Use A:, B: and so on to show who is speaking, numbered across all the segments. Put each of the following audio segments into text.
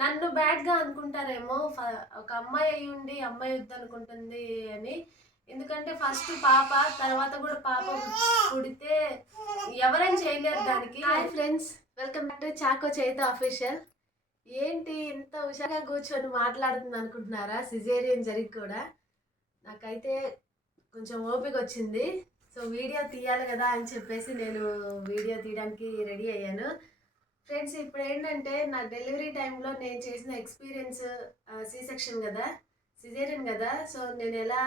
A: నన్ను బ్యాడ్గా అనుకుంటారేమో ఫ- ఒక అమ్మాయి అయి ఉండి అమ్మాయి వద్దు అనుకుంటుంది అని. ఎందుకంటే ఫస్ట్ పాప తర్వాత కూడా పాప పుడితే ఎవరైనా చేయలేరు దానికి. Hi friends welcome back to Chako చేత అఫీషియల్ ఏంటి ఇంత హుషారుగా కూర్చొని మాట్లాడుతుంది అనుకుంటున్నారా? సిజేరియన్ జరిగి కూడా నాకైతే కొంచెం ఓపిక వచ్చింది. సో వీడియో తీయాలి కదా అని చెప్పేసి నేను వీడియో తీయడానికి రెడీ అయ్యాను. ఫ్రెండ్స్ ఇప్పుడు ఏంటంటే నా డెలివరీ టైంలో నేను చేసిన ఎక్స్పీరియన్స్ సి సెక్షన్ కదా సిజేరియన్ కదా సో నేను ఎలా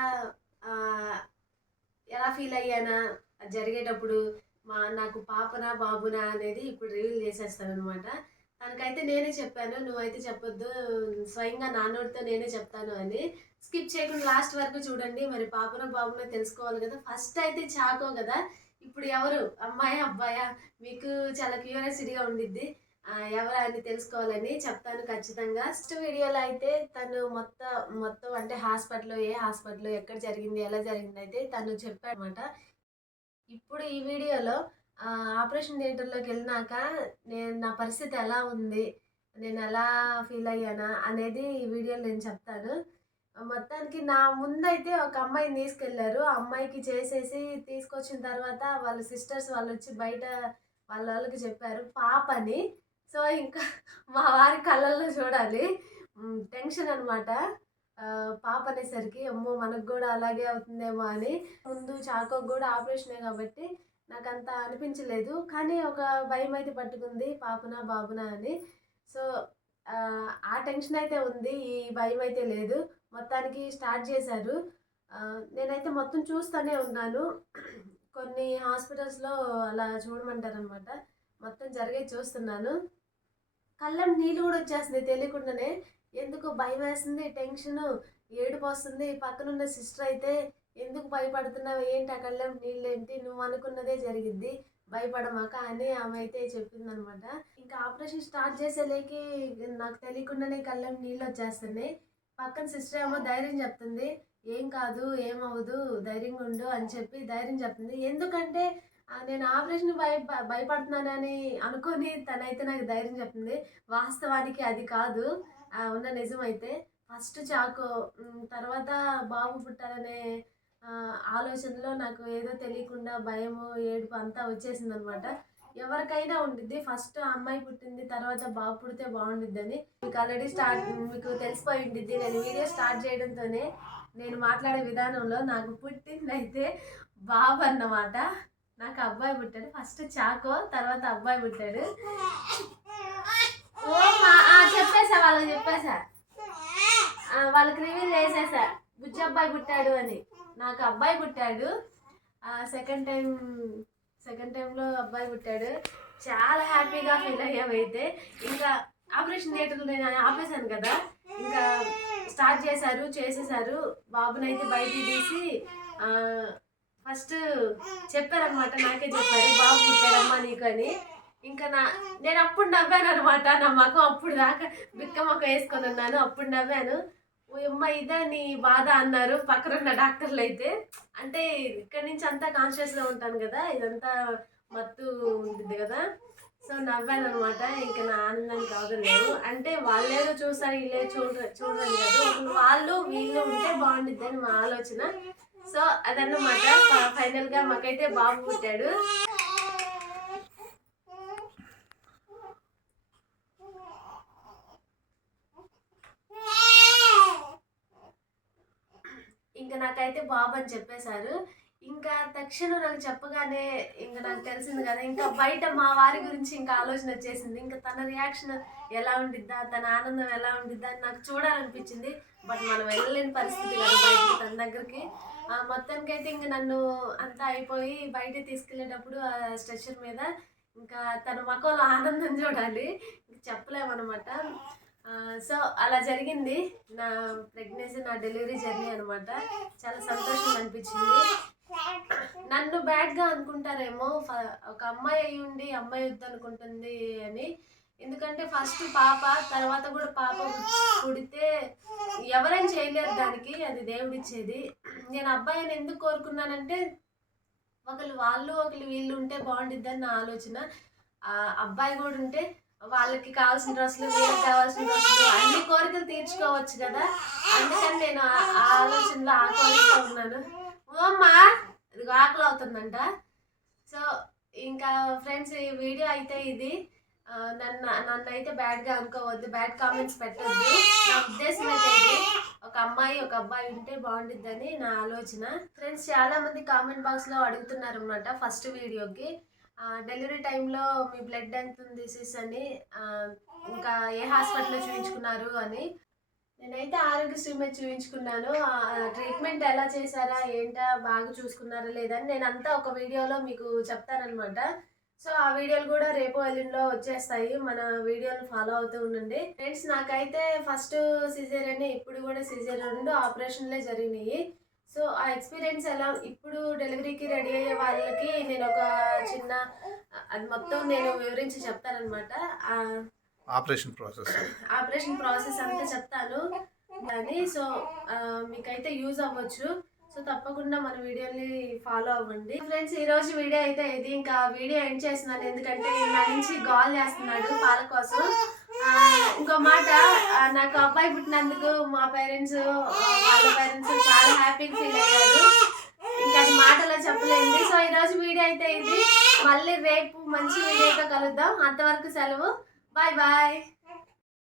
A: ఎలా ఫీల్ అయ్యానా అది జరిగేటప్పుడు మా నాకు పాపనా బాబునా అనేది ఇప్పుడు రివీల్ చేసేస్తాను అనమాట తనకైతే నేనే చెప్పాను నువ్వైతే చెప్పొద్దు స్వయంగా నాన్నోడితో నేనే చెప్తాను అని. స్కిప్ చేయకుండా లాస్ట్ వరకు చూడండి మరి పాపనో బాబునో తెలుసుకోవాలి కదా. ఫస్ట్ అయితే చాకో కదా ఇప్పుడు ఎవరు? అమ్మాయి అబ్బాయా? మీకు చాలా క్యూరియాసిటీగా ఉండిద్ది. ఎవరా అని తెలుసుకోవాలని చెప్తాను ఖచ్చితంగా. ఫస్ట్ వీడియోలో అయితే తను మొత్తం మొత్తం అంటే హాస్పిటల్లో ఏ హాస్పిటల్లో ఎక్కడ జరిగింది ఎలా జరిగింది అయితే తను చెప్పాడనమాట ఇప్పుడు ఈ వీడియోలో ఆపరేషన్ థియేటర్లోకి వెళ్ళినాక నేను నా పరిస్థితి ఎలా ఉంది నేను ఎలా ఫీల్ అయ్యానా అనేది ఈ వీడియోలో నేను చెప్తాను. మొత్తానికి నా ముందైతే ఒక అమ్మాయిని తీసుకెళ్ళారు. ఆ అమ్మాయికి చేసేసి తీసుకొచ్చిన తర్వాత వాళ్ళ సిస్టర్స్ వాళ్ళు వచ్చి బయట వాళ్ళ వాళ్ళకి చెప్పారు పాపని సో ఇంకా మా వారి కళ్ళల్లో చూడాలి. టెన్షన్ అనమాట పాప అనేసరికి అమ్మో మనకు కూడా అలాగే అవుతుందేమో అని. ముందు చాకోకు కూడా ఆపరేషనే కాబట్టి నాకు అంత అనిపించలేదు. కానీ ఒక భయం అయితే పట్టుకుంది పాపనా బాబునా అని. సో ఆ, టెన్షన్ అయితే ఉంది ఈ భయం అయితే లేదు. మొత్తానికి స్టార్ట్ చేశారు. నేనైతే మొత్తం చూస్తూనే ఉన్నాను. కొన్ని హాస్పిటల్స్లో అలా చూడమంటారనమాట మొత్తం జరిగే చూస్తున్నాను. కళ్ళం నీళ్ళు కూడా వచ్చేస్తుంది తెలియకుండానే. ఎందుకు భయం వేస్తుంది టెన్షన్ ఏడుపు వస్తుంది. పక్కనున్న సిస్టర్ అయితే ఎందుకు భయపడుతున్నావు? ఏంటి ఆ కళ్ళం నీళ్ళు ఏంటి? నువ్వు అనుకున్నదే జరిగిద్ది. భయపడమాక అని ఆమె అయితే చెప్పిందనమాట. ఇంకా ఆపరేషన్ స్టార్ట్ చేసేలేకి నాకు తెలియకుండానే కళ్ళం నీళ్ళు వచ్చేస్తున్నాయి. పక్కన సిస్టర్ ఏమో ధైర్యం చెప్తుంది. ఏం కాదు ఏమవ్వదు ధైర్యంగా ఉండు అని చెప్పి ధైర్యం చెప్తుంది. ఎందుకంటే నేను ఆపరేషన్ భయ భయపడుతున్నానని అనుకొని తనైతే నాకు ధైర్యం చెప్తుంది వాస్తవానికి అది కాదు. ఉన్న నిజమైతే ఫస్ట్ చాకు తర్వాత బాబు పుట్టాలనే ఆలోచనలో నాకు ఏదో తెలియకుండా భయము ఏడుపు అంతా వచ్చేసింది అనమాట ఎవరికైనా ఉండిద్ది. ఫస్ట్ అమ్మాయి పుట్టింది తర్వాత బాబు పుడితే బాగుండిద్దని మీకు ఆల్రెడీ స్టార్ట్ మీకు తెలిసిపోయి ఉండిద్ది. నేను వీడియో స్టార్ట్ చేయడంతోనే నేను మాట్లాడే విధానంలో నాకు పుట్టింది అయితే బాబు అన్నమాట. నాకు అబ్బాయి పుట్టాడు. ఫస్ట్ చాకో తర్వాత అబ్బాయి పుట్టాడు. ఓ మా చెప్పేసా వాళ్ళకి చెప్పేసా వాళ్ళకి రివీల్ చేసేసా బుజ్జి అబ్బాయి పుట్టాడు అని. నాకు అబ్బాయి పుట్టాడు. సెకండ్ టైం సెకండ్ టైంలో అబ్బాయి పుట్టాడు. చాలా హ్యాపీగా ఫీల్ అయ్యామైతే ఇంకా ఆపరేషన్ థియేటర్లో నేను ఆపేశాను కదా. ఇంకా స్టార్ట్ చేశారు చేసేసారు బాబునైతే బయటికి తీసి ఫస్ట్ చెప్పారనమాట నాకే చెప్పారు బాబు పుట్టాడమ్మా నీకు అని ఇంకా నా నేను అప్పుడు నవ్వాను అనమాట నా మగం అప్పుడు దాకా బిక్క మొక్క వేసుకొని ఉన్నాను అప్పుడు నవ్వాను. ఓ అమ్మ ఇదే నీ బాధ అన్నారు పక్కనున్న డాక్టర్లు అయితే అంటే ఇక్కడి నుంచి అంతా కాన్షియస్గా ఉంటాను కదా ఇదంతా మత్తు ఉంటుంది కదా. సో నవ్వాను అనమాట ఇంకా నా ఆనందానికి అవదలేదు అంటే వాళ్ళేదో చూసారు వీళ్ళే చూడ చూడరు కదా వాళ్ళు వీళ్ళు ఉంటే బాగుండిద్ది అని మా ఆలోచన. సో అదన్నమాట. ఫైనల్గా మాకైతే బాబు పుట్టాడు. ఇంకా నాకైతే బాబు అని చెప్పేశారు. ఇంకా తక్షణం నాకు చెప్పగానే ఇంకా నాకు తెలిసింది కదా ఇంకా బయట మా వారి గురించి ఇంకా ఆలోచన వచ్చేసింది. ఇంకా తన రియాక్షన్ ఎలా ఉండిద్దా తన ఆనందం ఎలా ఉండిద్దా అని నాకు చూడాలనిపించింది. బట్ మనం వెళ్ళలేని పరిస్థితి కదా బయటకి తన దగ్గరికి. మొత్తానికి మొత్తానికైతే ఇంకా నన్ను అంతా అయిపోయి బయట తీసుకెళ్ళేటప్పుడు ఆ స్ట్రెచర్ మీద ఇంకా తన ముఖంలో ఆనందం చూడాలి. చెప్పలేమన్నమాట. సో అలా జరిగింది. నా ప్రెగ్నెన్సీ నా డెలివరీ జర్నీ అనమాట చాలా సంతోషం అనిపించింది. నన్ను బ్యాడ్గా అనుకుంటారేమో. ఫ- ఒక అమ్మాయి అయి ఉండి అమ్మాయి వద్దు అనుకుంటుంది అని. ఎందుకంటే ఫస్ట్ పాప తర్వాత కూడా పాప పుడితే ఎవరైనా చేయలేరు దానికి. అది దేవుడిచ్చేది. నేను అబ్బాయిని ఎందుకు కోరుకున్నానంటే ఒకళ్ళు వాళ్ళు ఒకళ్ళు వీళ్ళు ఉంటే బాగుండిద్దని నా ఆలోచన. అబ్బాయి కూడా ఉంటే వాళ్ళకి కావాల్సిన డ్రెస్సులు వీళ్ళకి కావాల్సిన డ్రెస్సులు అన్ని కోరికలు తీర్చుకోవచ్చు కదా. అందుకని నేను ఆ- ఆలోచనలో ఆ కోరికతో ఉన్నాను. ఓమ్మా అమ్మా ఇది ఆకలి అవుతుందంట. సో ఇంకా ఫ్రెండ్స్ ఈ వీడియో అయితే ఇది. నన్ను నన్ను అయితే బ్యాడ్గా అనుకోవద్దు బ్యాడ్ కామెంట్స్ పెట్టద్దు. నా ఉద్దేశం అయితే ఇది. ఒక అమ్మాయి ఒక అబ్బాయి ఉంటే బాగుంటుందని నా ఆలోచన. ఫ్రెండ్స్ చాలా మంది కామెంట్ బాక్స్లో అడుగుతున్నారు అనమాట ఫస్ట్ వీడియోకి డెలివరీ టైంలో మీ బ్లడ్ ఎంత ఉంది సిస్ అని. ఇంకా ఏ హాస్పిటల్లో చూపించుకున్నారు అని. నేనైతే ఆరోగ్యశ్రీ మీద చూపించుకున్నాను ట్రీట్మెంట్ ఎలా చేశారా ఏంటా బాగా చూసుకున్నారా లేదని నేను అంతా ఒక వీడియోలో మీకు చెప్తానమాట సో ఆ వీడియోలు కూడా రేపు ఎల్లుండిలో వచ్చేస్తాయి. మన వీడియోలు ఫాలో అవుతూ ఉండండి. ఫ్రెండ్స్ నాకైతే ఫస్ట్ సిజేరియన్ ఇప్పుడు కూడా సిజర్ రెండు ఆపరేషన్లే జరిగినాయి. సో ఆ ఎక్స్పీరియన్స్ ఎలా ఇప్పుడు డెలివరీకి రెడీ అయ్యే వాళ్ళకి నేను ఒక చిన్న అది మొత్తం నేను వివరించి చెప్తానమాట
B: ఆపరేషన్ ప్రాసెస్.
A: ఆపరేషన్ ప్రాసెస్ అంతా చెప్తాను. కానీ సో మీకైతే యూజ్ అవ్వచ్చు. సో తప్పకుండా మన వీడియోని ఫాలో అవ్వండి. ఫ్రెండ్స్ ఈ రోజు వీడియో అయితే ఇది. ఇంకా వీడియో ఎండ్ చేస్తున్నాను. ఎందుకంటే నా నుంచి గాల్ చేస్తున్నాడు పాల కోసం. ఇంకో మాట నాకు అబ్బాయి పుట్టినందుకు మా పేరెంట్స్ వాళ్ళ పేరెంట్స్ చాలా హ్యాపీగా ఫీల్ అయ్యారు. ఇంకా అది మాటలో చెప్పలేండి. సో ఈ రోజు వీడియో అయితే ఇది. మళ్ళీ రేపు మంచి వీడియోతో కలుద్దాం. అంతవరకు సెలవు. Bye bye.